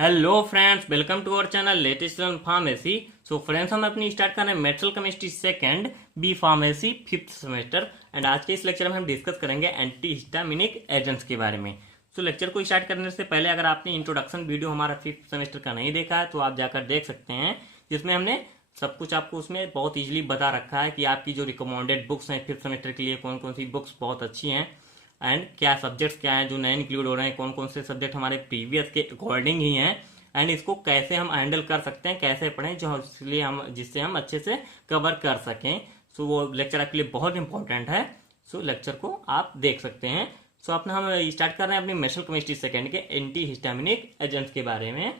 Hello friends, welcome to our channel latest in pharmacy. So friends, हम अपनी start कर रहे हैं medical chemistry second B pharmacy fifth semester. And आज के इस लेक्चर में हम डिस्कस करेंगे एंटी हिस्टामिनिक एजेंट्स के बारे में। सो लेक्चर को स्टार्ट करने से पहले अगर आपने इंट्रोडक्शन वीडियो हमारा फिफ्थ सेमेस्टर का नहीं देखा है तो आप जाकर देख सकते हैं, जिसमें हमने सब कुछ आपको उसमें बहुत इजीली बता रखा है कि आपकी जो रिकमेंडेड बुक्स हैं फिफ्थ सेमेस्टर के लिए कौन कौन सी बुक्स बहुत अच्छी हैं, एंड क्या सब्जेक्ट्स क्या हैं जो नए इंक्लूड हो रहे हैं, कौन कौन से सब्जेक्ट हमारे प्रीवियस के अकॉर्डिंग ही हैं, एंड इसको कैसे हम हैंडल कर सकते हैं, कैसे पढ़ें जो इसलिए हम जिससे हम अच्छे से कवर कर सकें। सो वो लेक्चर आपके लिए बहुत इंपॉर्टेंट है। सो लेक्चर को आप देख सकते हैं। सो अपना हम स्टार्ट कर रहे हैं अपनी मेडिकल केमिस्ट्री सेकेंड के एंटी हिस्टामिनिक एजेंट्स के बारे में।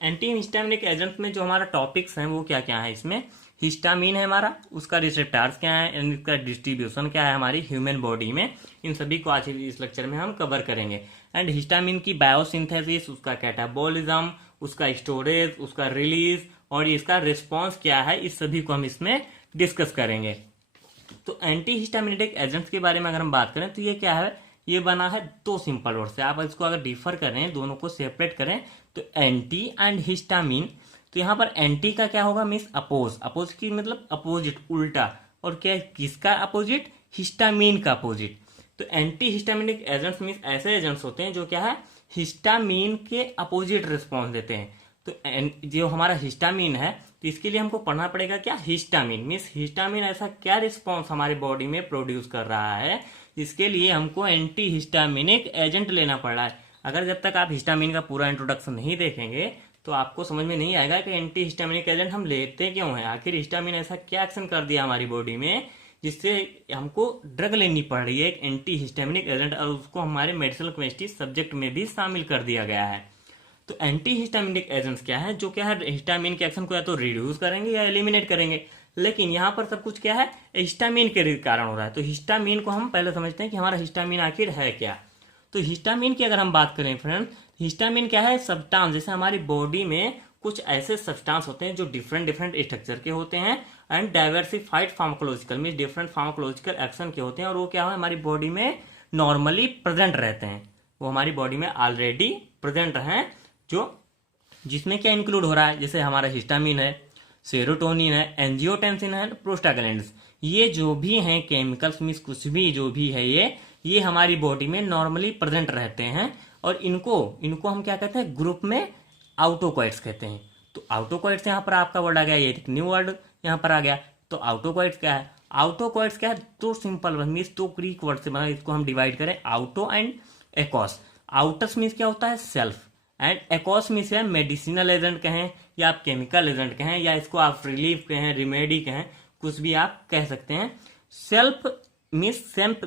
एंटी हिस्टामिनिक एजेंट्स में जो हमारा टॉपिक्स हैं वो क्या क्या है, इसमें हिस्टामिन है हमारा, उसका रिसेप्टर्स क्या है, इसका डिस्ट्रीब्यूशन क्या है हमारी ह्यूमन बॉडी में, इन सभी को आज इस लेक्चर में हम कवर करेंगे। एंड हिस्टामिन की बायोसिंथेसिस, उसका कैटाबॉलिज्म, उसका स्टोरेज, उसका रिलीज और इसका रिस्पॉन्स क्या है, इस सभी को हम इसमें डिस्कस करेंगे। तो एंटी हिस्टामिनेटिक एजेंट्स के बारे में अगर हम बात करें तो ये क्या है, ये बना है दो सिंपल वर्ड से। आप इसको अगर डिफर करें, दोनों को सेपरेट करें तो एंटी एंड हिस्टामिन। तो यहाँ पर एंटी का क्या होगा, मीन्स अपोज, अपोज की मतलब अपोजिट, उल्टा। और क्या किसका अपोजिट, हिस्टामिन का अपोजिट। तो एंटी हिस्टामिनिक एजेंट्स मीन्स ऐसे एजेंट्स होते हैं जो क्या है, हिस्टामिन के अपोजिट रिस्पॉन्स देते हैं। तो जो हमारा हिस्टामिन है तो इसके लिए हमको पढ़ना पड़ेगा क्या, हिस्टामिन मीन्स हिस्टामिन ऐसा क्या रिस्पॉन्स हमारे बॉडी में प्रोड्यूस कर रहा है, इसके लिए हमको एंटी हिस्टामिनिक एजेंट लेना पड़ रहा है। अगर जब तक आप हिस्टामिन का पूरा इंट्रोडक्शन नहीं देखेंगे तो आपको समझ में नहीं आएगा कि एंटी हिस्टामिनिक एजेंट हम लेते क्यों हैं, आखिर हिस्टामिन ऐसा क्या एक्शन कर दिया हमारी बॉडी में जिससे हमको ड्रग लेनी पड़ रही है एक एंटी हिस्टामिनिक एजेंट, और उसको हमारे मेडिकल केमिस्ट्री सब्जेक्ट में भी शामिल कर दिया गया है। तो एंटी हिस्टामिनिक एजेंट्स क्या है, जो क्या है हिस्टामिन के एक्शन को या तो रिड्यूस करेंगे या एलिमिनेट करेंगे। लेकिन यहाँ पर सब कुछ क्या है, हिस्टामिन के कारण हो रहा है। तो हिस्टामिन को हम पहले समझते हैं कि हमारा हिस्टामिन आखिर है क्या। तो हिस्टामिन की अगर हम बात करें फ्रेंड, हिस्टामिन क्या है, सब्सटेंस। जैसे हमारी बॉडी में कुछ ऐसे सब्सटेंस होते हैं जो डिफरेंट डिफरेंट स्ट्रक्चर के होते हैं and diversified pharmacological mean different pharmacological action के होते हैं, और वो क्या है हमारी बॉडी में नॉर्मली प्रेजेंट रहते हैं, वो हमारी बॉडी में ऑलरेडी प्रेजेंट हैं। जो जिसमें क्या इंक्लूड हो रहा है, जैसे हमारा हिस्टामिन है, सेरोटोनिन है, एंजियोटेंसिन है, प्रोस्टाग्लैंड्स, ये जो भी हैं केमिकल्स मीन्स कुछ भी जो भी है ये हमारी बॉडी में नॉर्मली प्रेजेंट रहते हैं। और इनको हम क्या कहते हैं, ग्रुप में आउटोकॉइट्स कहते हैं। तो आउटोकॉइट्स यहाँ पर आपका वर्ड आ गया, ये एक न्यू वर्ड यहाँ पर आ गया। तो आउटोकॉइट्स क्या है, आउटोकॉइट्स क्या है, दो सिंपल वर्ड मीन्स दो ग्रीक वर्ड से बना, इसको हम डिवाइड करें आउटो एंड एकॉस। आउटस मीन्स क्या होता है, सेल्फ, एंड एकॉस मीन्स है मेडिसिनल एजेंट कहें या आप केमिकल एजेंट कहें या इसको आप रिलीफ कहें, रिमेडी कहें, कुछ भी आप कह सकते हैं। Self means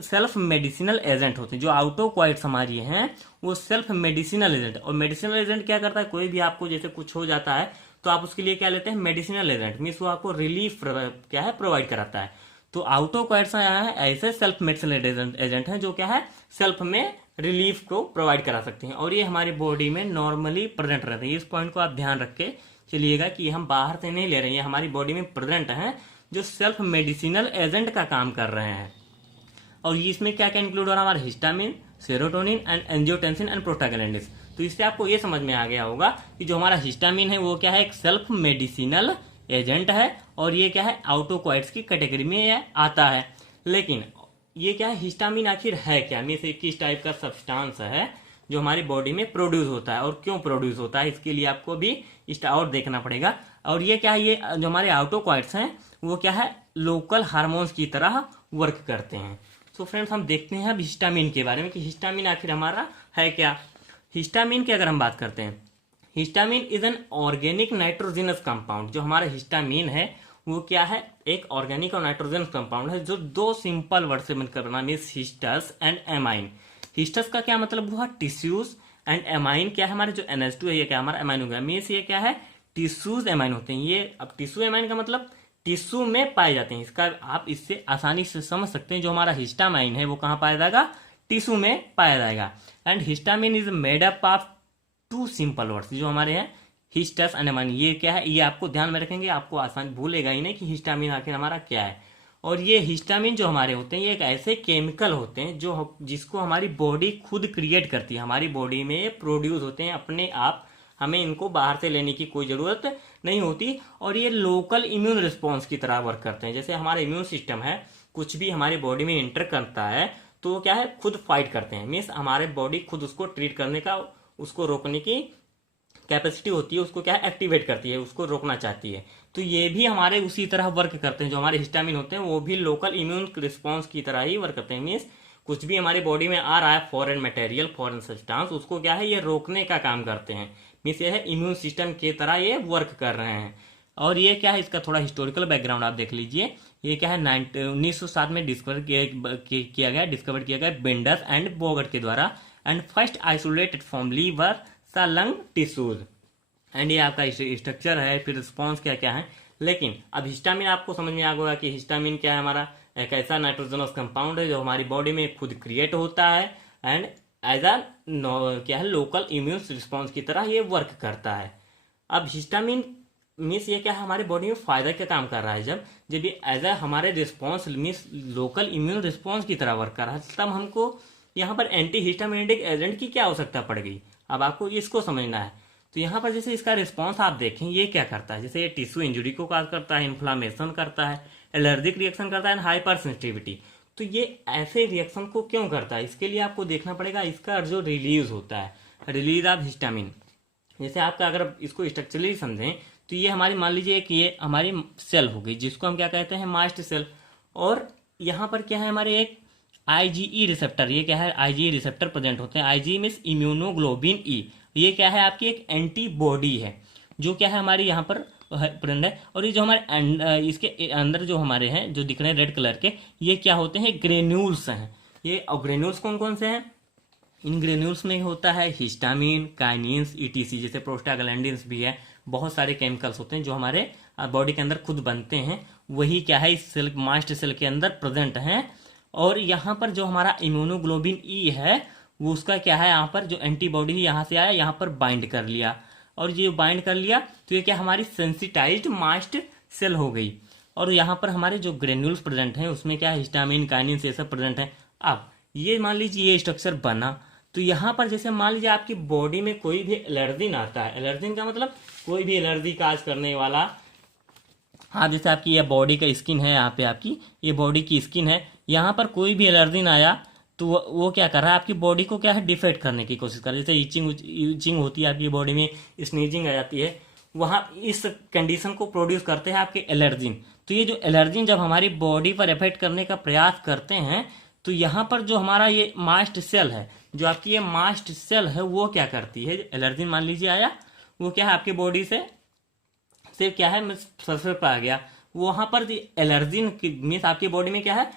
self medicinal agent होते हैं। जो आउटोक्वाइट्स हमारी हैं वो सेल्फ मेडिसिनल एजेंट। और मेडिसिनल एजेंट क्या करता है, कोई भी आपको जैसे कुछ हो जाता है तो आप उसके लिए क्या लेते हैं, मेडिसिनल एजेंट मीन्स वो आपको रिलीफ क्या है प्रोवाइड कराता है। तो आउटोक्वाइट्स ऐसे सेल्फ मेडिसिनल एजेंट हैं जो क्या है सेल्फ में रिलीफ को प्रोवाइड करा सकते हैं, और ये हमारी बॉडी में नॉर्मली प्रेजेंट रहते हैं। इस पॉइंट को आप ध्यान रख के चलिएगा कि हम बाहर से नहीं ले रहे हैं, ये हमारी बॉडी में प्रेजेंट हैं जो सेल्फ मेडिसिनल एजेंट का काम कर रहे हैं। और इसमें क्या क्या इंक्लूड हो रहा है, हमारा histamine, serotonin and angiotensin and prostaglandins. तो इससे आपको ये समझ में आ गया होगा कि जो हमारा हिस्टामिन है वो क्या है, एक सेल्फ मेडिसिनल एजेंट है, और ये क्या है आउटोक्वाइट्स की कैटेगरी में आता है। लेकिन ये क्या है, हिस्टामिन आखिर है क्या, मीन्स किस टाइप का सब्सटेंस है जो हमारी बॉडी में प्रोड्यूस होता है और क्यों प्रोड्यूस होता है, इसके लिए आपको भी और देखना पड़ेगा। और ये क्या है, ये जो हमारे आउटोक्वाइट्स हैं वो क्या है, लोकल हार्मोन्स की तरह वर्क करते हैं। तो फ्रेंड्स, हम देखते हैं अब हिस्टामिन के बारे में कि हिस्टामिन आखिर हमारा है क्या। हिस्टामिन की अगर हम बात करते हैं, histamine is an organic nitrogenous compound. जो हमारा हिस्टामिन है वो क्या है, एक ऑर्गेनिक और नाइट्रोजन कंपाउंड है जो दो सिंपल वर्ड से बनकर बना, मीन्स हिस्टस एंड एमाइन। हिस्टस का क्या मतलब हुआ, टिश्यूज, एंड एमाइन क्या है, हमारे जो NH2 है ये क्या हमारा एमाइन हो गया, मीन्स ये क्या है टिश्यूज एमाइन होते हैं ये। अब टिश्यू एमाइन का मतलब टिश्यू में पाए जाते हैं, इसका आप इससे आसानी से समझ सकते हैं। जो हमारा हिस्टामाइन है वो कहाँ पाया जाएगा, टिश्यू में पाया जाएगा। And histamine is made up of two simple words जो हमारे हैं, हिस्टस एंड एमाइन। ये क्या है, ये आपको ध्यान में रखेंगे, आपको आसान भूलेगा ही नहीं कि हिस्टामिन आखिर हमारा क्या है। और ये हिस्टामिन जो हमारे होते हैं ये एक ऐसे केमिकल होते हैं जो जिसको हमारी बॉडी खुद क्रिएट करती है, हमारी बॉडी में प्रोड्यूस होते हैं अपने आप, हमें इनको बाहर से लेने की कोई ज़रूरत नहीं होती। और ये लोकल इम्यून रिस्पॉन्स की तरह वर्क करते हैं। जैसे हमारा इम्यून सिस्टम है, कुछ भी हमारी बॉडी में इंटर करता है तो वो क्या है, खुद फाइट करते हैं। मीन्स हमारे बॉडी खुद उसको ट्रीट करने का, उसको रोकने की कैपेसिटी होती है, उसको क्या है एक्टिवेट करती है, उसको रोकना चाहती है। तो ये भी हमारे उसी तरह वर्क करते हैं। जो हमारे हिस्टामिन होते हैं वो भी लोकल इम्यून रिस्पॉन्स की तरह ही वर्क करते हैं। मीन्स कुछ भी हमारी बॉडी में आ रहा है फॉरेन मटेरियल, फॉरेन सब्सटेंस, उसको क्या है ये रोकने का काम करते हैं। मीन्स ये है इम्यून सिस्टम की तरह ये वर्क कर रहे हैं। और ये क्या है, इसका थोड़ा हिस्टोरिकल बैकग्राउंड आप देख लीजिए। ये क्या है 1907 में डिस्कवर किया गया बेंडस एंड बोगट के द्वारा, and first isolated from liver सा लंग टिश्यूज। एंड ये आपका स्ट्रक्चर है, फिर रिस्पॉन्स क्या क्या है। लेकिन अब हिस्टामिन आपको समझ में आ गया कि हिस्टामिन क्या है, हमारा एक ऐसा नाइट्रोजनस कंपाउंड है जो हमारी बॉडी में खुद क्रिएट होता है एंड एज अ क्या है लोकल इम्यून रिस्पॉन्स की तरह ये वर्क करता है। अब हिस्टामिन मीन्स ये क्या है हमारी बॉडी में फायदा क्या काम कर रहा है, जब ये एज अ हमारे response means local immune response की तरह वर्क कर रहा है, तब हमको यहाँ पर एंटी हिस्टामिनेटिक एजेंट की क्या आवश्यकता पड़ गई। अब आपको इसको समझना है। तो यहाँ पर जैसे इसका रिस्पॉन्स आप देखें ये क्या करता है, जैसे ये टिश्यू इंजुरी को काज करता है, इन्फ्लामेशन करता है, एलर्जिक रिएक्शन करता है, हाइपर सेंसिटिविटी। तो ये ऐसे रिएक्शन को क्यों करता है, इसके लिए आपको देखना पड़ेगा इसका जो रिलीज होता है, रिलीज ऑफ हिस्टामिन। जैसे आपका अगर इसको स्ट्रक्चरली समझें तो ये हमारी मान लीजिए कि ये हमारी सेल हो गई जिसको हम क्या कहते हैं मास्ट सेल। और यहाँ पर क्या है हमारे एक आईजीई रिसेप्टर, ये क्या है आईजीई रिसेप्टर प्रेजेंट होते हैं। आईजीई मीन्स इम्यूनोग्लोबिन ई, ये क्या है आपकी एक एंटीबॉडी है जो क्या है हमारी यहाँ पर प्रेजेंट है। और ये जो हमारे इसके अंदर जो हमारे हैं जो दिख रहे हैं रेड कलर के, ये क्या होते हैं ग्रेन्यूल्स हैं। ये और ग्रेन्यूल्स कौन कौन से हैं, इन ग्रेन्यूल्स में होता है हिस्टामिन, काइनिन्स, ईटीसी, जैसे प्रोस्टाग्लैंडिन्स भी है। बहुत सारे केमिकल्स होते हैं जो हमारे बॉडी के अंदर खुद बनते हैं, वही क्या है इस सेल मास्ट सेल के अंदर प्रेजेंट हैं। और यहाँ पर जो हमारा इम्यूनोग्लोबिन ई है वो उसका क्या है यहाँ पर जो एंटीबॉडी है यहाँ से आया, यहाँ पर बाइंड कर लिया। और ये बाइंड कर लिया तो ये क्या हमारी सेंसिटाइज्ड मास्ट सेल हो गई। और यहाँ पर हमारे जो ग्रेन्यूल्स प्रेजेंट हैं उसमें क्या है हिस्टामिन, काइनिन ये सब प्रेजेंट है। अब ये मान लीजिए ये स्ट्रक्चर बना तो यहाँ पर जैसे मान लीजिए आपकी बॉडी में कोई भी एलर्जिन आता है, एलर्जिन का मतलब कोई भी एलर्जी काज करने वाला। हाँ जैसे आपकी ये बॉडी का स्किन है, यहाँ पे आपकी ये बॉडी की स्किन है, यहाँ पर कोई भी एलर्जिन आया तो वो क्या कर रहा है आपकी बॉडी को क्या है डिफेक्ट करने की कोशिश कर रहा है। जैसे ईचिंग होती है आपकी बॉडी में, स्नीजिंग आ जाती है, वहाँ इस कंडीशन को प्रोड्यूस करते हैं आपके एलर्जिन। तो ये जो एलर्जिन जब हमारी बॉडी पर इफेक्ट करने का प्रयास करते हैं तो यहाँ पर जो हमारा ये मास्ट सेल है, जो आपकी ये मास्ट सेल है वो क्या करती है, एलर्जिन मान लीजिए आया, वो क्या है आपकी बॉडी से सिर्फ क्या है सरफेस पर आ गया, वहां पर एलर्जिन मीन्स आपकी बॉडी में क्या है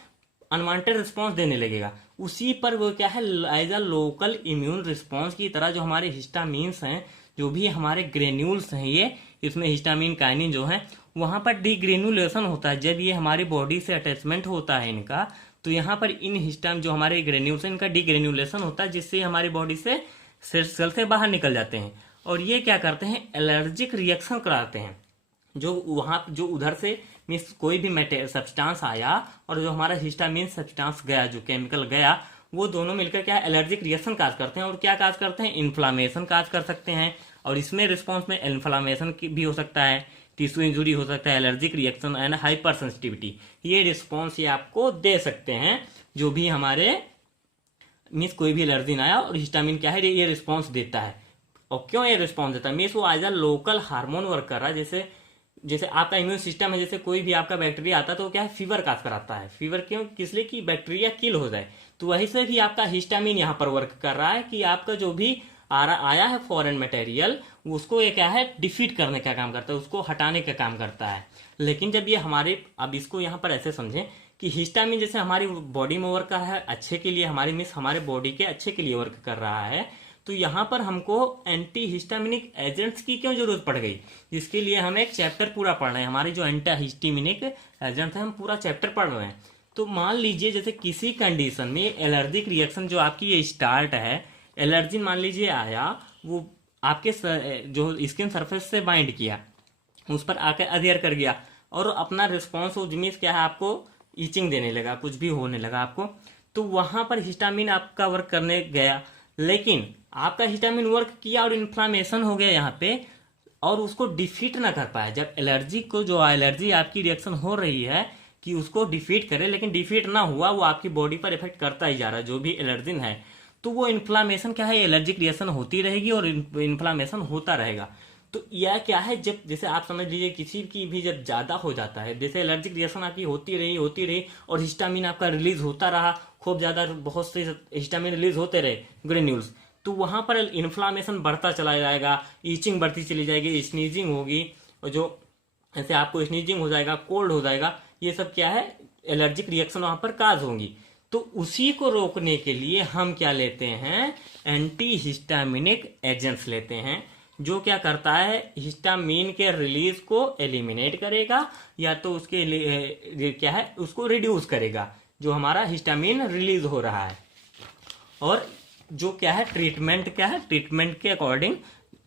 अनवांटेड रिस्पॉन्स देने लगेगा। उसी पर वो क्या है as a local immune response की तरह जो हमारे हिस्टामिन्स हैं, जो भी हमारे ग्रेन्यूल्स हैं, ये इसमें हिस्टामिन काइनिन जो है वहां पर डीग्रेनुलेशन होता है। जब ये हमारी बॉडी से अटैचमेंट होता है इनका, तो यहाँ पर इन हिस्टाम जो हमारे ग्रेन्यूल्स हैं इनका डीग्रेनुलेशन होता है, जिससे हमारी बॉडी से सेल से बाहर निकल जाते हैं। और ये क्या करते हैं एलर्जिक रिएक्शन कराते हैं। जो वहाँ जो उधर से मीन्स कोई भी सब्सटेंस आया और जो हमारा हिस्टामिन सब्सटेंस गया, जो केमिकल गया, वो दोनों मिलकर क्या एलर्जिक रिएक्शन काज करते हैं। और क्या काज करते हैं इन्फ्लामेशन काज कर सकते हैं। और इसमें रिस्पॉन्स में इन्फ्लामेशन भी हो सकता है, टिश्यू इंजुरी हो सकता है, allergic reaction and hyper sensitivity, ये रिस्पॉन्स ये आपको दे सकते हैं। जो भी हमारे मीन्स कोई भी एलर्जी आया और हिस्टामिन क्या है ये रिस्पॉन्स देता है। और क्यों ये रिस्पॉन्स देता है, मीन्स वो as a local hormone work कर रहा है। जैसे आपका इम्यून सिस्टम है, जैसे कोई भी आपका बैक्टीरिया आता है तो क्या है फीवर काज कराता है। फीवर क्यों, किस लिए कि बैक्टीरिया किल हो जाए। तो वही से भी आपका हिस्टामिन यहाँ पर वर्क कर रहा है कि आपका जो भी आया है फॉरेन मटेरियल उसको ये क्या है डिफीट करने का काम करता है, उसको हटाने का काम करता है। लेकिन जब ये हमारे अब इसको यहाँ पर ऐसे समझें कि हिस्टामिन जैसे हमारी बॉडी में वर्क कर रहा है अच्छे के लिए, हमारी मीन्स हमारे बॉडी के अच्छे के लिए वर्क कर रहा है, तो यहाँ पर हमको एंटी हिस्टामिनिक एजेंट्स की क्यों जरूरत पड़ गई। जिसके लिए हम एक चैप्टर पूरा पढ़ रहे हैं, हमारे जो एंटी हिस्टामिनिक एजेंट्स हैं हम पूरा चैप्टर पढ़ रहे हैं। तो मान लीजिए जैसे किसी कंडीशन में एलर्जिक रिएक्शन जो आपकी ये स्टार्ट है, एलर्जिन मान लीजिए आया, वो आपके जो स्किन सरफेस से बाइंड किया, उस पर आकर अधेयर कर गया और अपना रिस्पॉन्स मीन्स क्या है आपको ईचिंग देने लगा, कुछ भी होने लगा आपको। तो वहां पर हिस्टामिन आपका वर्क करने गया, लेकिन आपका हिस्टामिन वर्क किया और इन्फ्लामेशन हो गया यहाँ पे, और उसको डिफीट ना कर पाया। जब एलर्जी को, जो एलर्जी आपकी रिएक्शन हो रही है कि उसको डिफीट करे, लेकिन डिफीट ना हुआ, वो आपकी बॉडी पर इफेक्ट करता ही जा रहा है, जो भी एलर्जिन है, तो वो इन्फ्लामेशन क्या है, एलर्जिक रिएक्शन होती रहेगी और इन्फ्लामेशन होता रहेगा। तो यह क्या है, जब जैसे आप समझ लीजिए किसी की भी जब ज्यादा हो जाता है, जैसे एलर्जिक रिएक्शन आपकी होती रही और हिस्टामिन आपका रिलीज होता रहा, खूब ज्यादा बहुत से हिस्टामिन रिलीज होते रहे ग्रेन्यूल्स, तो वहां पर इन्फ्लामेशन बढ़ता चला जाएगा, ईचिंग बढ़ती चली जाएगी, स्नीजिंग होगी, और जो ऐसे आपको स्नीजिंग हो जाएगा, कोल्ड हो जाएगा, ये सब क्या है, एलर्जिक रिएक्शन वहां पर काज होंगी। तो उसी को रोकने के लिए हम क्या लेते हैं, एंटी हिस्टामिनिक एजेंट्स लेते हैं, जो क्या करता है, हिस्टामिन के रिलीज को एलिमिनेट करेगा या तो उसके क्या है, उसको रिड्यूस करेगा, जो हमारा हिस्टामिन रिलीज हो रहा है। और जो क्या है, ट्रीटमेंट क्या है, ट्रीटमेंट के अकॉर्डिंग,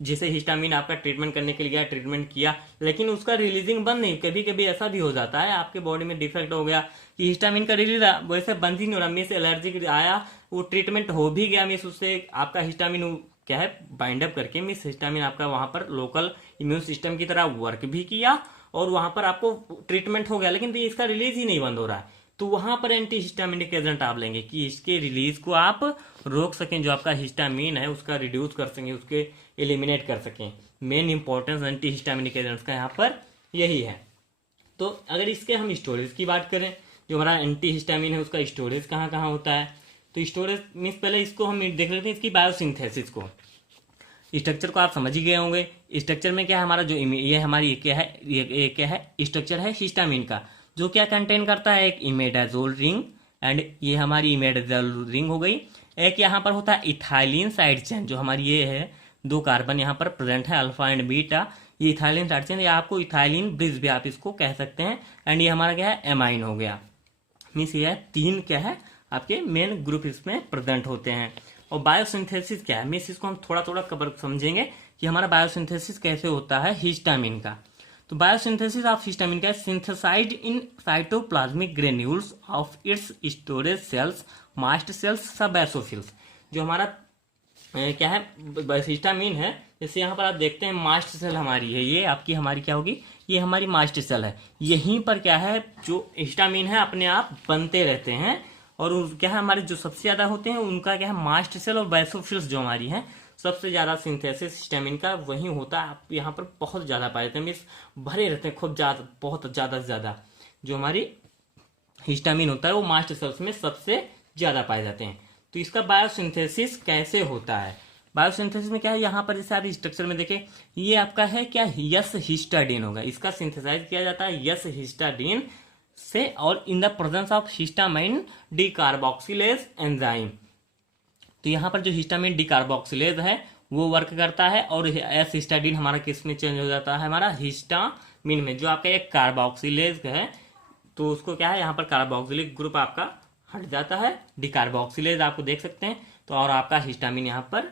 जिसे हिस्टामिन आपका ट्रीटमेंट करने के लिए गया, ट्रीटमेंट किया, लेकिन उसका रिलीजिंग बंद नहीं, कभी कभी ऐसा भी हो जाता है आपके बॉडी में डिफेक्ट हो गया कि हिस्टामिन का रिलीज वैसे बंद ही नहीं हो रहा, मिस एलर्जिक आया, वो ट्रीटमेंट हो भी गया, मिस उससे आपका हिस्टामिन क्या है, बाइंड अप करके मिस हिस्टामिन आपका वहां पर लोकल इम्यून सिस्टम की तरह वर्क भी किया और वहां पर आपको ट्रीटमेंट हो गया, लेकिन इसका रिलीज ही नहीं बंद हो रहा है। तो वहां पर एंटी हिस्टामिनिक एजेंट आप लेंगे कि इसके रिलीज को आप रोक सकें, जो आपका हिस्टामिन है उसका रिड्यूस कर सकें, उसके एलिमिनेट कर सकें। Main importance anti histaminic agents का यहाँ पर यही है। तो अगर इसके हम स्टोरेज की बात करें, जो हमारा एंटी हिस्टामिन है उसका स्टोरेज कहाँ कहाँ होता है, तो स्टोरेज मीन्स पहले इसको हम देख लेते हैं इसकी बायोसिंथेसिस को। स्ट्रक्चर को आप समझ ही गए होंगे। स्ट्रक्चर में क्या है हमारा, जो ये हमारी ये क्या है, ये क्या है, स्ट्रक्चर है हिस्टामिन का, जो क्या कंटेन करता है, एक इमेडाजोल रिंग, एंड ये हमारी इमेडाजोल रिंग हो गई। एक यहाँ पर होता है इथाइलिन साइड चेन, जो हमारी ये है, 2 कार्बन यहाँ पर प्रेजेंट है, अल्फा एंड बीटा, ये इथाइलिन साइड चेन, या आपको इथाइलिन ब्रिज भी आप इसको कह सकते हैं। एंड ये हमारा क्या है, एमाइन हो गया। मीन्स ये 3 क्या है आपके मेन ग्रुप इसमें प्रेजेंट होते हैं। और बायोसिंथेसिस क्या है, मीन्स इसको हम थोड़ा थोड़ा कवर समझेंगे कि हमारा बायोसिंथेसिस कैसे होता है हिस्टामिन का। तो बायोसिंथेसिस ऑफ हिस्टामिन का, synthesized in cytoplasmic granules of its storage cells, mast cells, सब बेसोफिल्स। जो हमारा क्या है हिस्टामिन है, जैसे यहाँ पर आप देखते हैं मास्ट सेल हमारी है, ये आपकी हमारी क्या होगी, ये हमारी मास्ट सेल है। यहीं पर क्या है, जो हिस्टामिन है अपने आप बनते रहते हैं, और क्या है हमारे जो सबसे ज्यादा होते हैं उनका क्या है, मास्ट सेल और बेसोफिल्स जो हमारी हैं, सबसे ज्यादा सिंथेसिस हिस्टामिन का वही होता है। आप यहाँ पर बहुत ज्यादा पाए जाते हैं, मीन्स भरे रहते हैं खूब ज्यादा, बहुत ज्यादा से ज्यादा जो हमारी हिस्टामिन होता है वो मास्ट सेल्स में सबसे ज्यादा पाए जाते हैं। तो इसका बायोसिंथेसिस कैसे होता है, बायोसिंथेसिस में क्या है, यहाँ पर जैसे आप स्ट्रक्चर में देखें, ये आपका है क्या, यस हिस्टाडीन होगा, इसका सिंथेसाइज किया जाता है यस हिस्टाडीन से, और in the presence of histamine decarboxylase enzyme. तो यहाँ पर जो हिस्टामिन डिकार्बोक्सिलेज है वो वर्क करता है, और एस हिस्टाडीन हमारा किस में चेंज हो जाता है, हमारा हिस्टामिन में। जो आपका एक कार्बोक्सिलेज है तो उसको क्या है, यहाँ पर कार्बोक्सिलिक ग्रुप आपका हट जाता है, डिकार्बोक्सिलेज आपको देख सकते हैं, तो और आपका हिस्टामिन यहाँ पर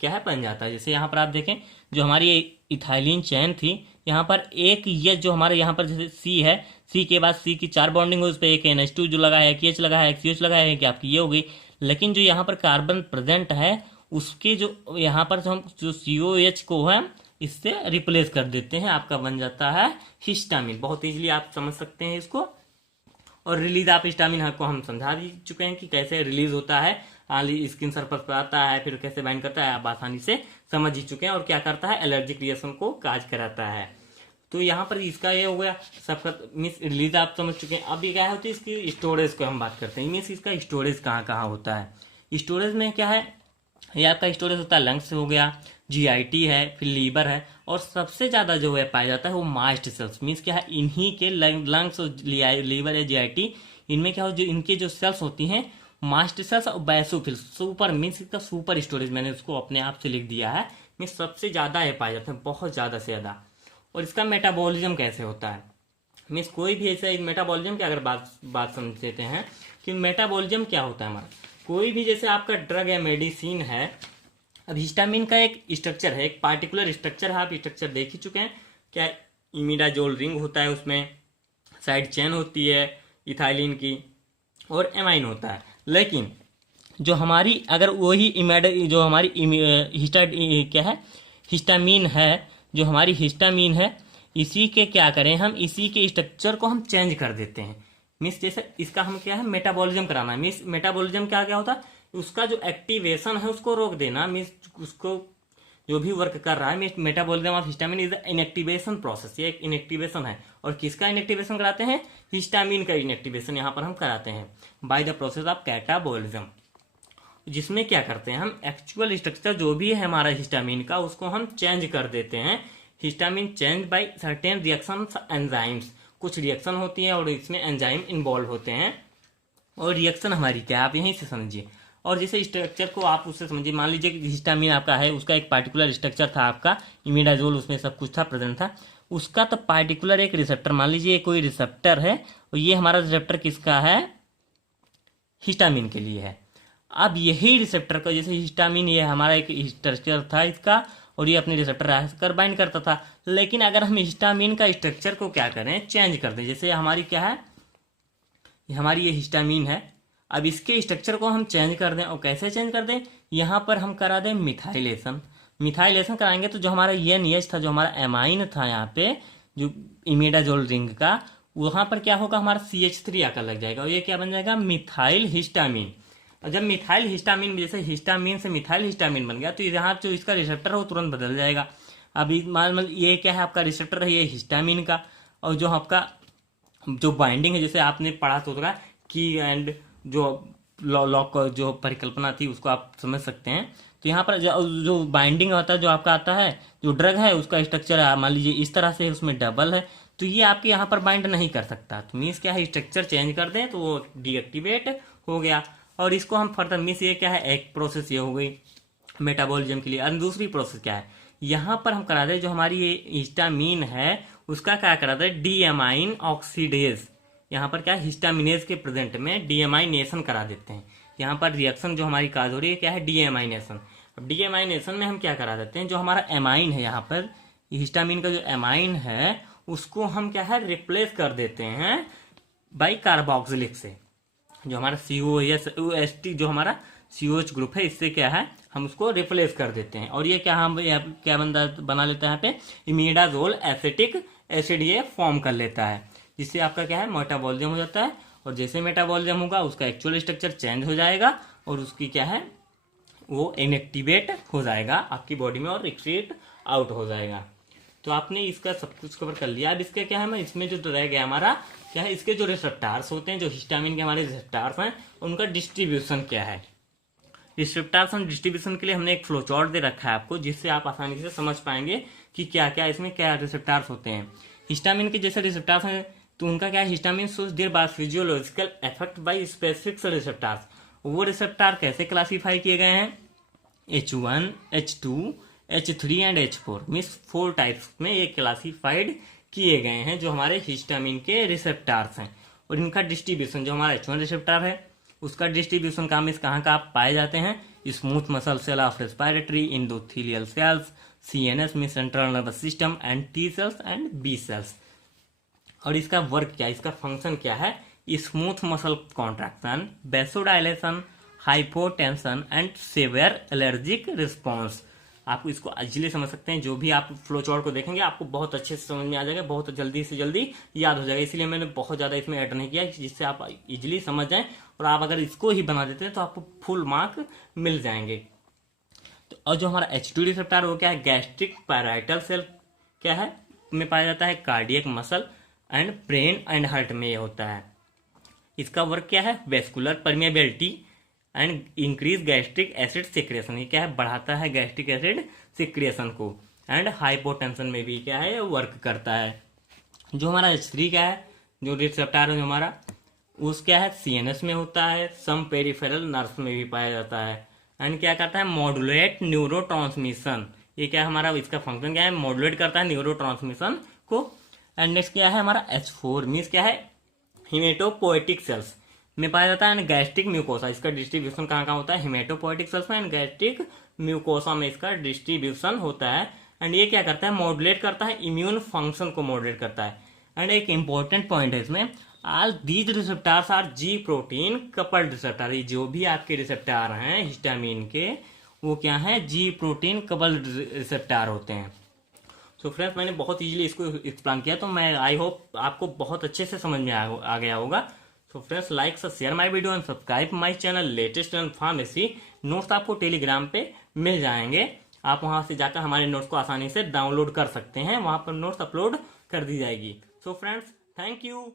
क्या है बन जाता है। जैसे यहाँ पर आप देखें, जो हमारी इथाइलिन चेन थी, यहाँ पर एक ये जो हमारे यहाँ पर जैसे सी है, सी के बाद सी की 4 बॉन्डिंग हो, उस पर एक NH2 जो लगा है, एक H लगा है, एक CH लगा है, कि आपकी ये हो गई। लेकिन जो यहाँ पर कार्बन प्रेजेंट है उसके जो यहाँ पर हम जो COH को है इससे रिप्लेस कर देते हैं, आपका बन जाता है हिस्टामिन। बहुत इजीली आप समझ सकते हैं इसको। और रिलीज आप हिस्टामिन को हम समझा दी चुके हैं कि कैसे रिलीज होता है, स्किन सरफेस पर आता है, फिर कैसे बाइंड करता है, आप आसानी से समझ ही चुके हैं। और क्या करता है, एलर्जिक रिएक्शन को काज कराता है। तो यहाँ पर इसका ये हो गया सबका, मीन्स रिलीज आप समझ चुके हैं। अब ये क्या होती है, इसकी स्टोरेज को हम बात करते हैं। मीन्स इसका स्टोरेज कहाँ कहाँ होता है। स्टोरेज में क्या है, ये आपका स्टोरेज होता है लंग्स हो गया, GIT है, फिर लीवर है, और सबसे ज्यादा जो है पाया जाता है वो मास्ट सेल्स। मीन्स क्या है, इन्हीं के लंग्स, लीवर या GIT, इनमें क्या हो, जो इनके जो सेल्स होती हैं मास्ट सेल्स और बेसोफिल्स, सुपर मीन्स इसका सुपर स्टोरेज, मैंने उसको अपने आप से लिख दिया है, मीन्स सबसे ज्यादा है पाया जाता है, बहुत ज्यादा से ज्यादा। और इसका मेटाबॉलिज्म कैसे होता है, मीन्स कोई भी ऐसा मेटाबॉलिज्म की अगर बात समझ लेते हैं कि मेटाबॉलिज्म क्या होता है हमारा। कोई भी जैसे आपका ड्रग या मेडिसिन है, अब हिस्टामिन का एक स्ट्रक्चर है, एक पार्टिकुलर स्ट्रक्चर है, आप स्ट्रक्चर देख ही चुके हैं। क्या इमिडाजोल रिंग होता है, उसमें साइड चेन होती है इथाइलिन की, और एमाइन होता है। लेकिन जो हमारी अगर वही जो हमारी क्या है, हिस्टामीन है, जो हमारी हिस्टामीन है, इसी के क्या करें हम, इसी के स्ट्रक्चर को हम चेंज कर देते हैं। मीन्स जैसे इसका हम क्या है, मेटाबॉलिज्म कराना है। मीन्स मेटाबॉलिज्म क्या क्या होता है, उसका जो एक्टिवेशन है उसको रोक देना। मीन्स उसको जो भी वर्क कर रहा है, means metabolism of histamine is inactivation process, ये एक इनएक्टिवेशन है। और किसका इनएक्टिवेशन कराते हैं, हिस्टामिन का इनएक्टिवेशन यहाँ पर हम कराते हैं by the process of catabolism, जिसमें क्या करते हैं हम, एक्चुअल स्ट्रक्चर जो भी है हमारा हिस्टामिन का, उसको हम चेंज कर देते हैं। Histamine change by certain reaction enzymes, कुछ रिएक्शन होती है और इसमें एंजाइम इन्वॉल्व होते हैं। और रिएक्शन हमारी क्या है, आप यहीं से समझिए। और जैसे स्ट्रक्चर को आप उससे समझिए, मान लीजिए कि हिस्टामिन आपका है, उसका एक पार्टिकुलर स्ट्रक्चर था आपका, इमिडाजोल उसमें सब कुछ था, प्रेजेंट था उसका, तो पार्टिकुलर एक रिसेप्टर, मान लीजिए कोई रिसेप्टर है, और ये हमारा रिसेप्टर किसका है, हिस्टामिन के लिए है। अब यही रिसेप्टर का, जैसे हिस्टामिन ये हमारा एक स्ट्रक्चर था इसका, और ये अपने रिसेप्टर कर बाइंड करता था। लेकिन अगर हम हिस्टामिन का स्ट्रक्चर को क्या करें, चेंज कर दें, जैसे हमारी क्या है, हमारी ये हिस्टामिन है, अब इसके स्ट्रक्चर को हम चेंज कर दें। और कैसे चेंज कर दें, यहाँ पर हम करा दें मिथाइलेशन। मिथाइलेशन कराएंगे तो जो हमारा NH था, जो हमारा एमाइन था यहाँ पे, जो इमिडाजोल रिंग का, वहां पर क्या होगा, हमारा CH3 आकर लग जाएगा, और ये क्या बन जाएगा, मिथाइल हिस्टामिन। और जब मिथाइल हिस्टामिन, जैसे हिस्टामिन से मिथाइल हिस्टामिन बन गया, तो यहाँ जो इसका रिसेप्टर है वो तुरंत बदल जाएगा। अभी मान ये क्या है, आपका रिसेप्टर है ये हिस्टामिन का, और जो आपका जो बाइंडिंग है, जैसे आपने पढ़ा तो होगा की एंड जो लॉक जो परिकल्पना थी, उसको आप समझ सकते हैं। तो यहाँ पर जो बाइंडिंग होता है, जो आपका आता है, जो ड्रग है उसका स्ट्रक्चर मान लीजिए इस तरह से उसमें डबल है, तो ये आपके यहाँ पर बाइंड नहीं कर सकता। तो मीन्स क्या है, स्ट्रक्चर चेंज कर दें तो वो डीएक्टिवेट हो गया। और इसको हम फर्दर, मीन्स ये क्या है, एक प्रोसेस ये हो गई मेटाबॉलिज्म के लिए। और दूसरी प्रोसेस क्या है, यहाँ पर हम करा दें, जो हमारी ये हिस्टामिन है उसका क्या करा दें, डीएमाइन ऑक्सीडेज। यहाँ पर क्या है, हिस्टामिनेज के प्रेजेंट में डीएमाइनेशन करा देते हैं। यहाँ पर रिएक्शन जो हमारी काज हो रही है क्या है, डीएमाइनेशन। अब डीएमाइनेशन में हम क्या करा देते हैं, जो हमारा एमाइन है, यहाँ पर हिस्टामिन का जो एमाइन है उसको हम क्या है, रिप्लेस कर देते हैं बाई कार्बोक्सिलिक से। जो हमारा COST जो हमारा COH ग्रुप है, इससे क्या है, हम उसको रिप्लेस कर देते हैं। और ये क्या हम क्या बना लेते हैं, यहाँ पे इमिडाजोल एसिटिक एसिड ये फॉर्म कर लेता है, जिससे आपका क्या है, मेटाबॉलिज्म हो जाता है। और जैसे मेटाबॉलिज्म होगा उसका एक्चुअल स्ट्रक्चर चेंज हो जाएगा, और उसकी क्या है, वो इनएक्टिवेट हो जाएगा आपकी बॉडी में और रिट्रीट आउट हो जाएगा। तो आपने इसका सब कुछ कवर कर लिया। अब इसका क्या है, इसमें जो रह गया हमारा क्या है, इसके जो रिसेप्टार्स होते हैं, जो हिस्टामिन के हमारे रिसेप्टार्स हैं, उनका डिस्ट्रीब्यूशन क्या है। रिसेप्टार्स और डिस्ट्रीब्यूशन के लिए हमने एक फ्लोचार्ट दे रखा है आपको, जिससे आप आसानी से समझ पाएंगे कि क्या क्या इसमें क्या रिसेप्टार्स होते हैं। हिस्टामिन के जैसे रिसेप्टार्स हैं, तो उनका क्या है, histamine shows their by physiological effect by specific receptors. वो रिसेप्टार कैसे क्लासीफाई किए गए हैं, H1, H2, H3 and H4, means 4 types में ये क्लासीफाइड किए गए हैं, जो हमारे हिस्टामिन के रिसेप्टार्स हैं। और इनका डिस्ट्रीब्यूशन, जो हमारा H1 रिसेप्टार है उसका डिस्ट्रीब्यूशन कहाँ में कहाँ का पाए जाते हैं, smooth muscle cell of respiratory, endothelial cells, CNS में central nervous system, and T cells and B cells. और इसका वर्क क्या है, इसका फंक्शन क्या है, smooth muscle contraction, vasodilation, hypotension and severe allergic response. आप इसको इजीली समझ सकते हैं, जो भी आप फ्लो चार्ट को देखेंगे आपको बहुत अच्छे से समझ में आ जाएगा, बहुत जल्दी से जल्दी याद हो जाएगा। इसीलिए मैंने बहुत ज़्यादा इसमें ऐड नहीं किया, जिससे आप इजीली समझ जाएं। और आप अगर इसको ही बना देते हैं तो आपको फुल मार्क मिल जाएंगे। तो और जो हमारा H2 रिसेप्टर वो क्या है, गैस्ट्रिक पैराइटल सेल क्या है में पाया जाता है, cardiac muscle and brain and heart में ये होता है। इसका वर्क क्या है, vascular permeability and increase gastric acid secretion. ये क्या है, बढ़ाता है गैस्ट्रिक एसिड सिक्रेशन को। एंड हाइपोटेंशन में भी क्या है, वर्क करता है। जो हमारा H3 क्या है, जो रिसेप्टर है जो हमारा, उस क्या है, CNS में होता है, सम पेरिफेरल नर्व्स में भी पाया जाता है। एंड क्या करता है, मॉड्यूलेट न्यूरो ट्रांसमिशन। ये क्या है हमारा, इसका फंक्शन क्या है, मॉड्यूलेट करता है न्यूरो ट्रांसमिशन को। एंड नेक्स्ट क्या है हमारा H4 मीन्स क्या है, हिमेटोपोएटिक सेल्स में पाया जाता है। एंड गैस्ट्रिक म्यूकोसा, इसका डिस्ट्रीब्यूशन कहाँ कहाँ होता है, हिमेटोपोएटिक सेल्स में एंड गैस्ट्रिक म्यूकोसा में इसका डिस्ट्रीब्यूशन होता है। एंड ये क्या करता है, मॉड्यूलेट करता है, इम्यून फंक्शन को मॉड्यूलेट करता है। एंड एक इंपॉर्टेंट पॉइंट है इसमें, all these receptors R G protein coupled receptor. ये जो भी आपके रिसेप्टार हैं हिस्टामिन के, वो क्या है, जी प्रोटीन कपल्ड रिसेप्टार होते हैं। सो फ्रेंड्स, मैंने बहुत इजीली इसको एक्सप्लेन किया, तो मैं आई होप आपको बहुत अच्छे से समझ में आ गया होगा। So friends, like share my video and subscribe my channel latest learn pharmacy. Notes आपको टेलीग्राम पे मिल जाएंगे, आप वहां से जाकर हमारे नोट्स को आसानी से डाउनलोड कर सकते हैं, वहां पर नोट्स अपलोड कर दी जाएगी। So friends, thank you.